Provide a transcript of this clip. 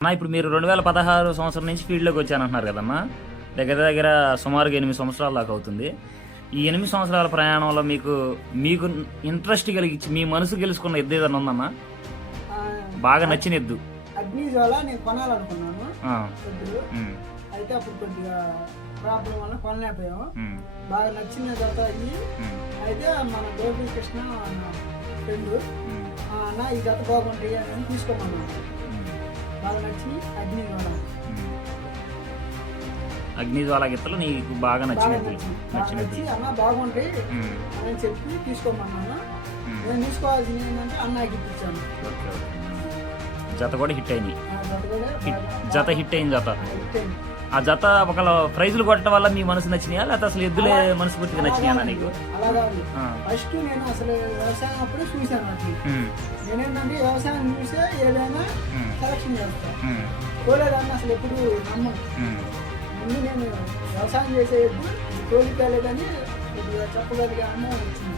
అన్న ఇప్పుడు మీరు రెండు వేల పదహారు సంవత్సరం నుంచి ఫీల్డ్లోకి వచ్చానంటున్నారు కదమ్మా దగ్గర దగ్గర సుమారుగా ఎనిమిది సంవత్సరాల దాకా అవుతుంది. ఈ ఎనిమిది సంవత్సరాల ప్రయాణంలో మీకు మీకు ఇంట్రెస్ట్ కలిగించి మీ మనసు గెలుచుకున్న ఎద్దు ఏదైనా ఉందమ్మా బాగా నచ్చిన ఎద్దు. నేను కొనాలనుకున్నాను. అయితే అప్పుడు కొద్దిగా ప్రాబ్లం వల్ల కొనలేకపోయాము. ఉమ్, బాగా నచ్చిన తర్వాత అయ్యి ఉమ్, అయితే మన గోపి కృష్ణ ఫ్రెండ్ ఉమ్, అన్న ఈ జత బాగుంటాయి అని తీసుకోమన్నాను బాగా నచ్చి అగ్ని జ్వాల గిత్తలు నీకు బాగా నచ్చిన బాగా ఎద్దులు నచ్చి బాగా నచ్చిన నచ్చి ఎద్దులు అన్న బాగుంటాయి అని చెప్పి తీసుకోమన్నాను ఉమ్. నేను తీసుకోవాల్సింది ఏంటంటే ఇప్పించాను ఓకే జత కూడా హిట్ అయింది జత హిట్. బాగా- జత హిట్ అయింది జత. ఆ జత ఒకళ్ళ ప్రైజులు కొట్టడం వల్ల మీ మనసు నచ్చినాయా? లేకపోతే అసలు ఎద్దులే మనసు పూర్తిగా నచ్చినాయా నీకు. ఫస్ట్ నేను అసలు వ్యవసాయం అప్పుడే చూశాను నేనేంటంటే వ్యవసాయం చూసే ఏదైనా సెలక్షన్ చేస్తాను కోలేదాన్ని అసలు ఎప్పుడు నమ్మను. ముందు నేను వ్యవసాయం చేసే తోలికాలేదని కొద్దిగా చెప్పగలిగే అనుభవం వచ్చింది.